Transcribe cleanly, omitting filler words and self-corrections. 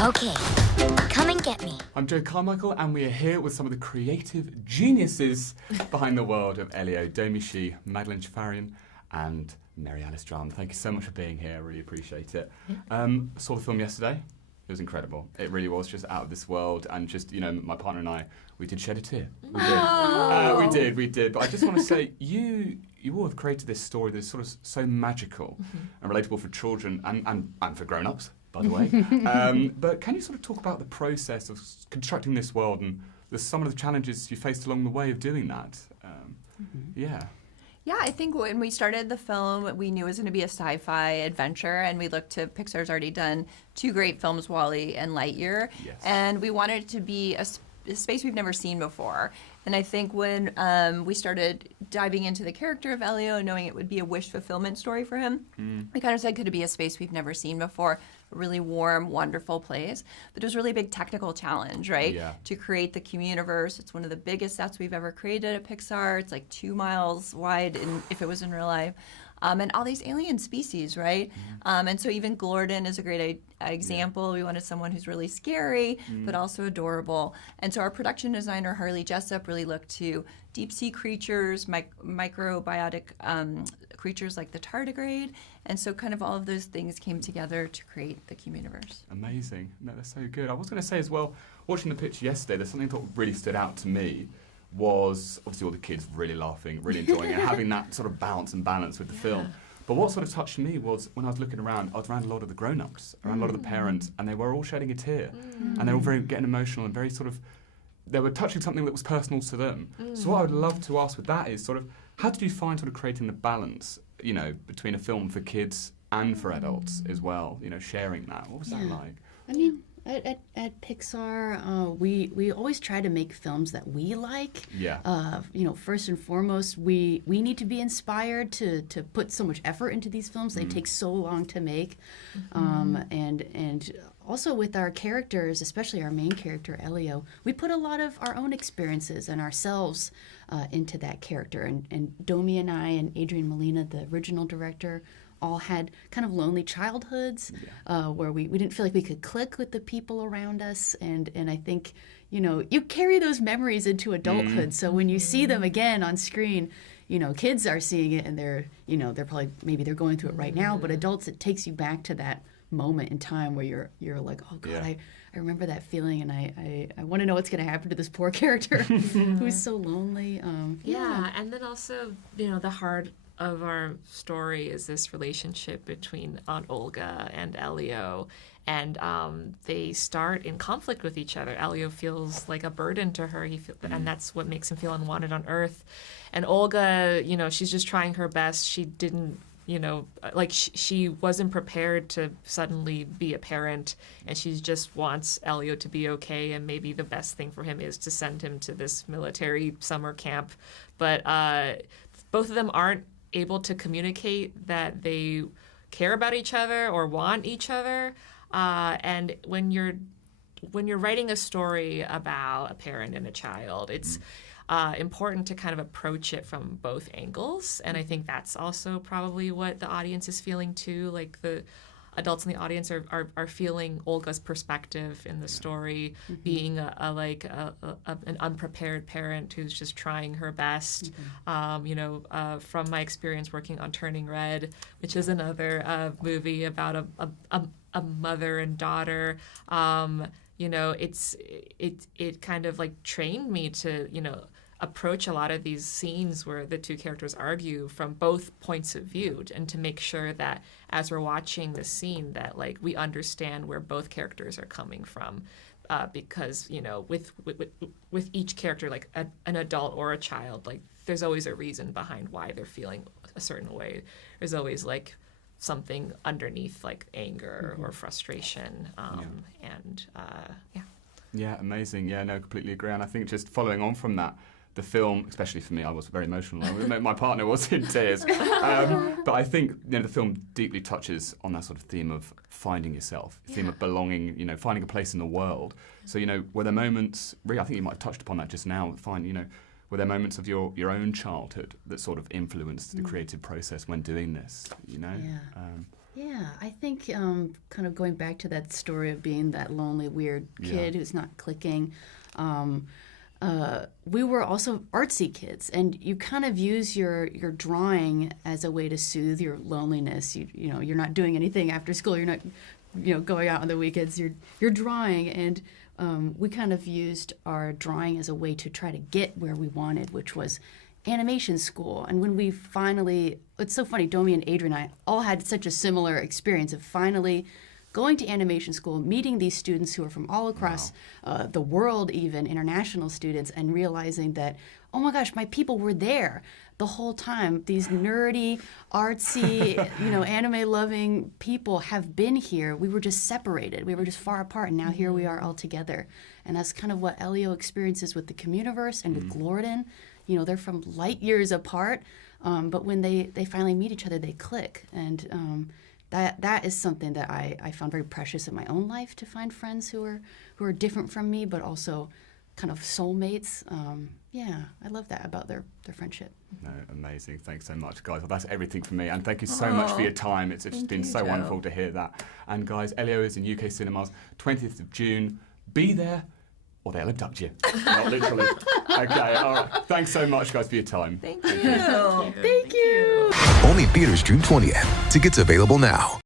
Okay, come and get me. I'm Joe Carmichael, and we are here with some of the creative geniuses behind the world of Elio, Domi Shi, Magdalene Chafarian, and Mary Alice Drum. Thank you so much for being here. I really appreciate it. Saw the film yesterday. It was incredible. It really was just out of this world, and just, you know, my partner and I, we did shed a tear. We did. But I just want to say, you all have created this story that's sort of so magical and relatable for children and for grown-ups, by the way. But can you sort of talk about the process of constructing this world and some of the challenges you faced along the way of doing that? Yeah, I think when we started the film, we knew it was going to be a sci-fi adventure, and we looked to Pixar's already done two great films, WALL-E and Lightyear, and we wanted it to be a space we've never seen before. And I think when we started diving into the character of Elio and knowing it would be a wish fulfillment story for him, we kind of said, could it be a space we've never seen before? A really warm, wonderful place. But it was a really big technical challenge, right? Yeah. To create the Communiverse. It's one of the biggest sets we've ever created at Pixar. It's like 2 miles wide if it was in real life. And all these alien species, right? And so even Glorden is a great example. We wanted someone who's really scary, but also adorable. And so our production designer, Harley Jessup, really looked to deep sea creatures, microbiotic creatures like the tardigrade. And so kind of all of those things came together to create the Communiverse. Amazing. No, that's so good. I was going to say as well, watching the picture yesterday, there's something that really stood out to me was obviously all the kids really laughing, really enjoying it, having that sort of bounce and balance with the film. But what sort of touched me was when I was looking around, I was around a lot of the grown-ups, around a lot of the parents, and they were all shedding a tear. And they were very getting emotional and very sort of, they were touching something that was personal to them. So what I would love to ask with that is sort of, how did you find sort of creating the balance, you know, between a film for kids and for adults as well, you know, sharing that? What was that like? I mean, at Pixar, we always try to make films that we like. Yeah. You know, first and foremost, we need to be inspired to put so much effort into these films. They take so long to make, and also with our characters, especially our main character Elio, we put a lot of our own experiences and ourselves into that character. And Domi and I and Adrian Molina, the original director, all had kind of lonely childhoods where we didn't feel like we could click with the people around us. And I think, you know, you carry those memories into adulthood. So when you see them again on screen, you know, kids are seeing it and they're probably, maybe they're going through it right now, but adults, it takes you back to that moment in time where you're like, oh God, I remember that feeling, and I want to know what's going to happen to this poor character who's so lonely. And then also, you know, the heart of our story is this relationship between Aunt Olga and Elio, and they start in conflict with each other. Elio feels like a burden to her, and that's what makes him feel unwanted on Earth. And Olga, you know, she's just trying her best. She didn't, you know, like she wasn't prepared to suddenly be a parent, and she just wants Elio to be okay, and maybe the best thing for him is to send him to this military summer camp. But both of them aren't able to communicate that they care about each other or want each other. And when you're writing a story about a parent and a child, it's important to kind of approach it from both angles. And I think that's also probably what the audience is feeling too. Like the adults in the audience are feeling Olga's perspective in the story, being an unprepared parent who's just trying her best. You know, from my experience working on Turning Red, which is another movie about a mother and daughter. You know, it kind of like trained me to, you know, approach a lot of these scenes where the two characters argue from both points of view, and to make sure that as we're watching the scene that like we understand where both characters are coming from, because, you know, with each character, like an adult or a child, like there's always a reason behind why they're feeling a certain way. There's always like something underneath, like anger or frustration, Yeah, amazing. Yeah, no, completely agree. And I think just following on from that, the film, especially for me, I was very emotional. My partner was in tears. But I think, you know, the film deeply touches on that sort of theme of finding yourself, theme of belonging, you know, finding a place in the world. So, you know, were there moments, really, I think you might have touched upon that just now, you know, were there moments of your own childhood that sort of influenced the creative process when doing this, you know? Yeah, think kind of going back to that story of being that lonely, weird kid who's not clicking. We were also artsy kids, and you kind of use your drawing as a way to soothe your loneliness. You know, you're not doing anything after school. You're not, going out on the weekends. You're drawing, and we kind of used our drawing as a way to try to get where we wanted, which was animation school. And when we finally, it's so funny, Domi and Adrian and I all had such a similar experience of finally going to animation school, meeting these students who are from all across the world, even international students, and realizing that, oh my gosh, my people were there the whole time. These nerdy, artsy, anime-loving people have been here. We were just separated. We were just far apart, and now here we are all together. And that's kind of what Elio experiences with the Communiverse and with Glorden. They're from light years apart, but when they finally meet each other, they click. And that is something that I found very precious in my own life, to find friends who are different from me, but also kind of soulmates. I love that about their friendship. No, amazing. Thanks so much, guys. Well, that's everything from me. And thank you so much for your time. It's just been so wonderful to hear that. And guys, Elio is in UK cinemas, 20th of June. Be there, or they'll abduct you. Not literally. Okay, all right. Thanks so much, guys, for your time. Thank you. Thank you. Only theaters June 20th. Tickets available now.